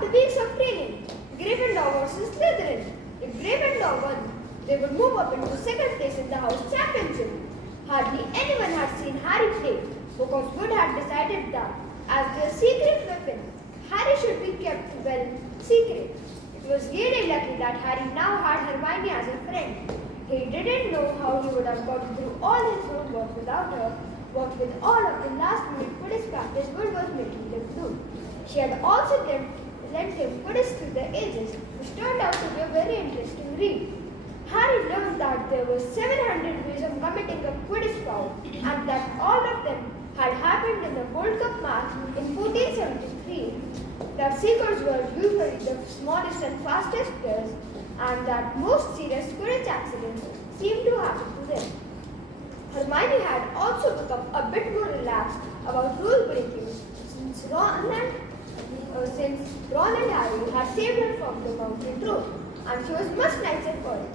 after weeks of training, Gryffindor versus Slytherin. If Gryffindor won, they would move up into second place in the house championship. Hardly anyone had seen Harry play because Wood had decided that, as their secret weapon, Harry should be kept well secret. It was really lucky that Harry now had Hermione as a friend. He didn't know how he would have gotten through all his homework without her, what with all of the last-minute Quidditch practice Wood was making them do. She had also lent him Quidditch Through the Ages, which turned out to be a very interesting read. Harry learned that there were 700 ways of committing a Quidditch foul, and that all of them had happened in the World Cup match in 1473, that seekers were usually the smallest and fastest players, and that most serious Quidditch accidents seemed to happen to them. Hermione had also become a bit more relaxed about rule breaking since Ron and Harry had saved her from the mountain road, and she was much nicer for it.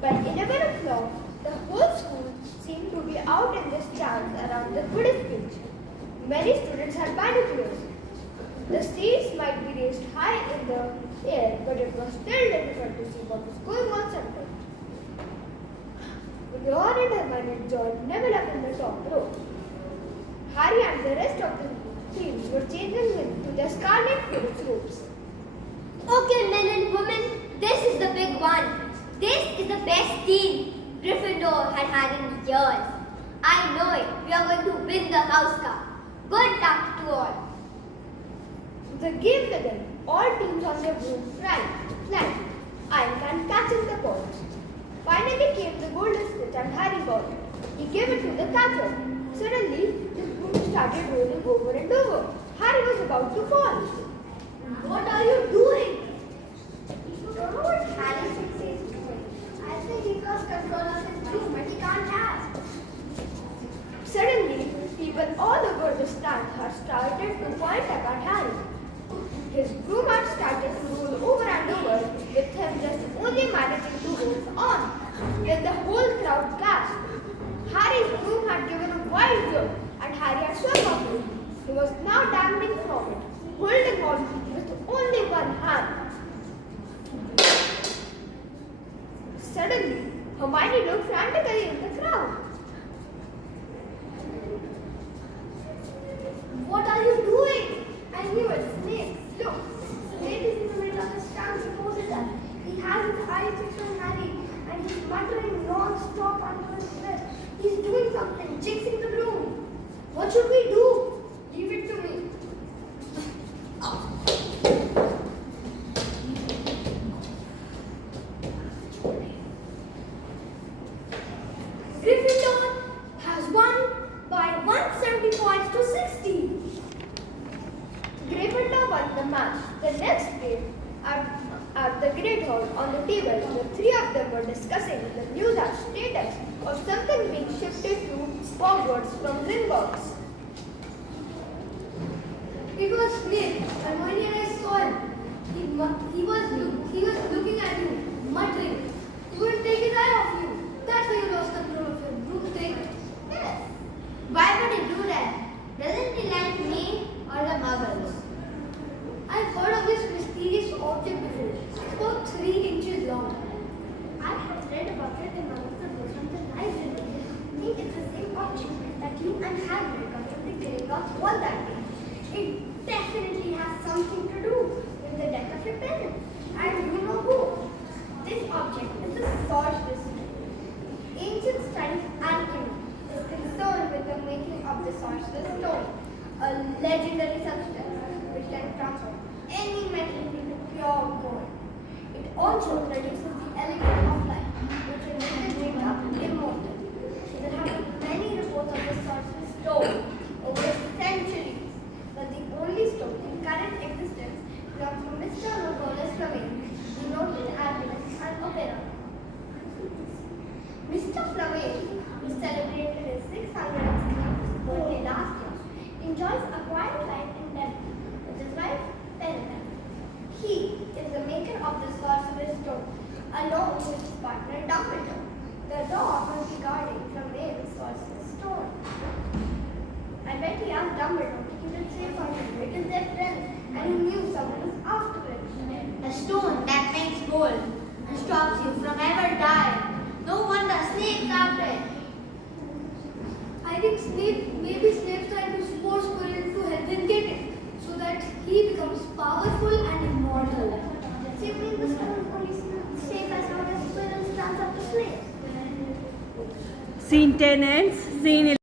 By 11 o'clock, the whole school seemed to be out in the stands around the Quidditch pitch. Many students had binoculars. The seats might be raised high in the air, but it was still difficult to see what was going on somewhere. Ron and Hermione joined Neville up in the top row. Harry and the rest of the teams were changing into their scarlet Quidditch robes. Okay, men and women, this is the big one. This is the best team Gryffindor had had in years. I know it. We are going to win the house cup. Good luck to all. The game began. All teams on their broom flying, and catching the balls. Finally came the golden snitch and Harry ball. He gave it to the catcher. Suddenly, the broom started rolling over and over. Harry was about to fall. What are you doing? You don't know what Harry says. I think he lost control of his broom, but he can't have. Suddenly, people all over the stand had started to point up at Harry. His broom had started to roll over and over, with him just only managing to hold on. Then the whole crowd gasped. Harry's broom had given a wild jerk, and Harry had swung off it. He was now dangling from it, holding on with only one hand. Suddenly, Hermione looked frantically in the crowd. What are you doing? I knew it, Snape. Look, Snape is in the middle of the stand supported that. He has his eyes fixed on Harry and he's muttering non-stop under his breath. He's doing something, jinxing the broom. What should we do? Leave it to me. Gryffindor has won by 170 points to 60. Gryffindor won the match. The next day, at the Great Hall on the table, the three of them were discussing the news at status of something being shifted to Hogwarts from Gringotts. It was Snape. Hermione and I saw him. He was looking at you, muttering. He wouldn't take his eye off you. That's why you lost control of your broomstick. Yes. Why would he do that? Doesn't he like me or the muggles? I've heard of this mysterious object before. It's about 3 inches long. I have read about it in one of the books from the library. I think it's the same object that you and Harry got from the Gringotts wall that day. It definitely has something to do with the death of your parents. And you know who? This object is the Sorcerer's Stone. Ancient study of alchemy is concerned with the making of the Sorcerer's Stone, a legendary substance which can transform any metal into pure gold. It also produces the element of life, which will make the drinker immortal. There have been many reports of the Sorcerer's Stone over centuries, but the only stone in current existence comes from Mr. Nicholas Flamel, the noted alchemist and opera. Mr. Flamel, who celebrated his 665th birthday last year, enjoys a quiet life in Devon with his wife, Penelope. He is the maker of the Sorcerer's Stone, Scene 10 ends. Scene